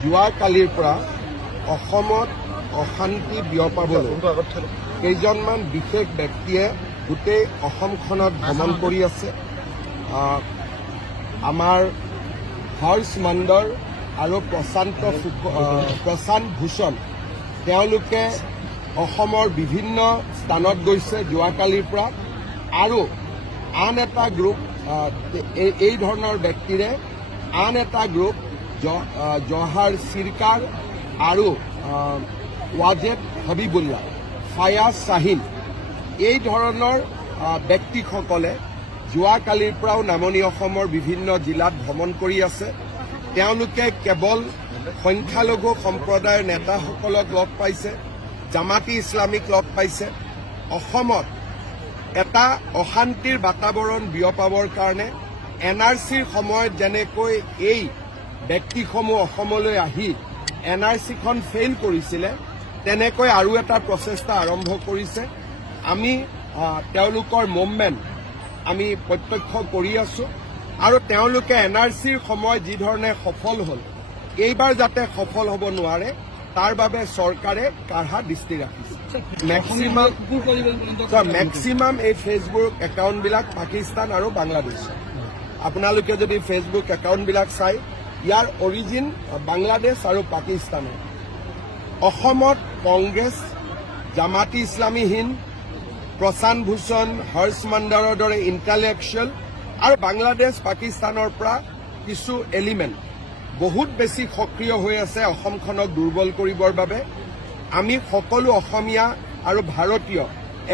যোৱাকালিৰ পৰা অসমত অশান্তি বিয়পাবলৈ কেইজনমান বিশেষ ব্যক্তিয়ে গোটেই অসমখনত ভ্ৰমণ কৰি আছে। আমাৰ হৰ্ষ মণ্ডল আৰু প্ৰশান্ত ভূষণ তেওঁলোকে অসমৰ বিভিন্ন স্থানত গৈছে যোৱাকালিৰ পৰা, আৰু আন এটা গ্ৰুপ এই ধৰণৰ ব্যক্তিৰে আন এটা গ্ৰুপ জহাৰ সিৰকাৰ আৰু ওয়াজেদ হাবিবুল্লাহ, ফায়াজ শাহিন এই ধৰণৰ ব্যক্তিসকলে যোৱাকালিৰ পৰাও নামনি অসমৰ বিভিন্ন জিলাত ভ্ৰমণ কৰি আছে। তেওঁলোকে কেৱল সংখ্যালঘু সম্প্ৰদায়ৰ নেতাসকলক লগ পাইছে, জামাতি ইছলামিক লগ পাইছে। অসমত এটা অশান্তিৰ বাতাবৰণ বিয়পাবৰ কাৰণে NRCৰ সময়ত যেনেকৈ এই ব্যক্তিসমূহ অসমলৈ আহি NRCখন ফেইল কৰিছিলে, তেনেকৈ আৰু এটা প্ৰচেষ্টা আৰম্ভ কৰিছে। আমি তেওঁলোকৰ মুভমেণ্ট আমি প্ৰত্যক্ষ কৰি আছো, আৰু তেওঁলোকে NRCৰ সময় যি ধৰণে সফল হ'ল, এইবাৰ যাতে সফল হ'ব নোৱাৰে তাৰ বাবে চৰকাৰে কাঢ়া দৃষ্টি ৰাখিছে। মেক্সিমাম এই ফেচবুক একাউণ্টবিলাক পাকিস্তান আৰু বাংলাদেশ। আপোনালোকে যদি ফেচবুক একাউণ্টবিলাক চাই, ইয়াৰ অৰিজিন বাংলাদেশ আৰু পাকিস্তানৰ। অসমত কংগ্ৰেছ, জামাতি ইছলামী হিন্দ, প্ৰশান্ত ভূষণ, হৰ্ষ মণ্ডলৰ দৰে ইণ্টেলেকচুৱেল আৰু বাংলাদেশ পাকিস্তানৰ পৰা কিছু এলিমেণ্ট বহুত বেছি সক্ৰিয় হৈ আছে অসমখনক দুৰ্বল কৰিবৰ বাবে। আমি সকলো অসমীয়া আৰু ভাৰতীয়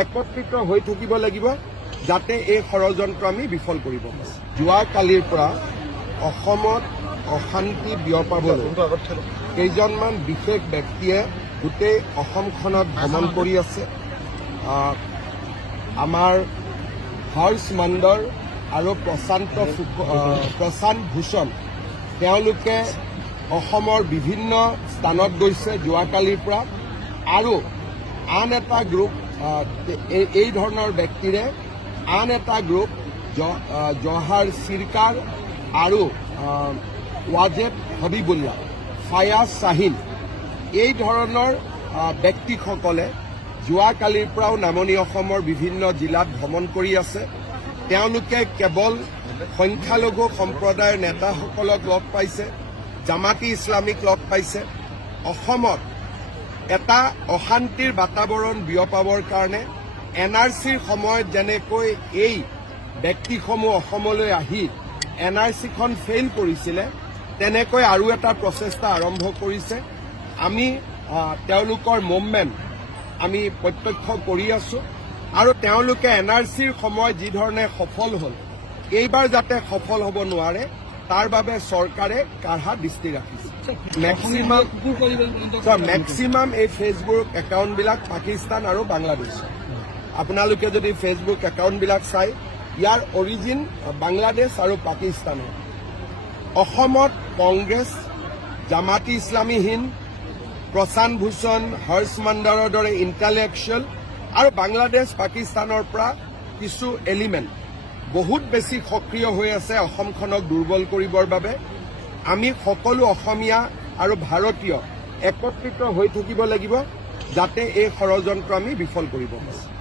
একত্ৰিত হৈ থাকিব লাগিব, যাতে এই ষড়যন্ত্ৰ আমি বিফল কৰিব পাৰোঁ। যোৱাকালিৰ পৰা অসমত অশান্তি বিয়পাবলৈ কেইজনমান বিশেষ ব্যক্তিয়ে গোটেই অসমখনত ভ্ৰমণ কৰি আছে। আমাৰ হৰ্ষ মণ্ডল আৰু প্ৰশান্ত ভূষণ তেওঁলোকে অসমৰ বিভিন্ন স্থানত গৈছে যোৱাকালিৰ পৰা, আৰু আন এটা গ্ৰুপ এই ধৰণৰ ব্যক্তিৰে আন এটা গ্ৰুপ জহাৰ সিৰকাৰ আৰু ওয়াজেদ হাবিবুল্লাহ, ফায়াজ শাহিন এই ধৰণৰ ব্যক্তিসকলে যোৱাকালিৰ পৰাও নামনি অসমৰ বিভিন্ন জিলাত ভ্ৰমণ কৰি আছে। তেওঁলোকে কেৱল সংখ্যালঘু সম্প্ৰদায়ৰ নেতাসকলক লগ পাইছে, জামাতি ইছলামিক লগ পাইছে। অসমত এটা অশান্তিৰ বাতাবৰণ বিয়পাবৰ কাৰণে NRCৰ সময়ত যেনেকৈ এই ব্যক্তিসমূহ অসমলৈ আহি NRCখন ফেইল কৰিছিলে, তেনেকৈ আৰু এটা প্ৰচেষ্টা আৰম্ভ কৰিছে। আমি তেওঁলোকৰ মুভমেণ্ট আমি প্ৰত্যক্ষ কৰি আছো, আৰু তেওঁলোকে NRCৰ সময় যি ধৰণে সফল হ'ল, এইবাৰ যাতে সফল হ'ব নোৱাৰে তাৰ বাবে চৰকাৰে কাঢ়া দৃষ্টি ৰাখিছে। মেক্সিমাম এই ফেচবুক একাউণ্টবিলাক পাকিস্তান আৰু বাংলাদেশ। আপোনালোকে যদি ফেচবুক একাউণ্টবিলাক চাই, ইয়াৰ অৰিজিন বাংলাদেশ আৰু পাকিস্তানৰ। অসমত কংগ্ৰেছ, জামাতি ইছলামী হিন্দ, প্ৰশান্ত ভূষণ, হৰ্ষ মণ্ডলৰ দৰে ইণ্টেলেকচুৱেল আৰু বাংলাদেশ পাকিস্তানৰ পৰা কিছু এলিমেণ্ট বহুত বেছি সক্ৰিয় হৈ আছে অসমখনক দুৰ্বল কৰিবৰ বাবে। আমি সকলো অসমীয়া আৰু ভাৰতীয় একত্ৰিত হৈ থাকিব লাগিব, যাতে এই ষড়যন্ত্ৰ আমি বিফল কৰিব পাৰোঁ।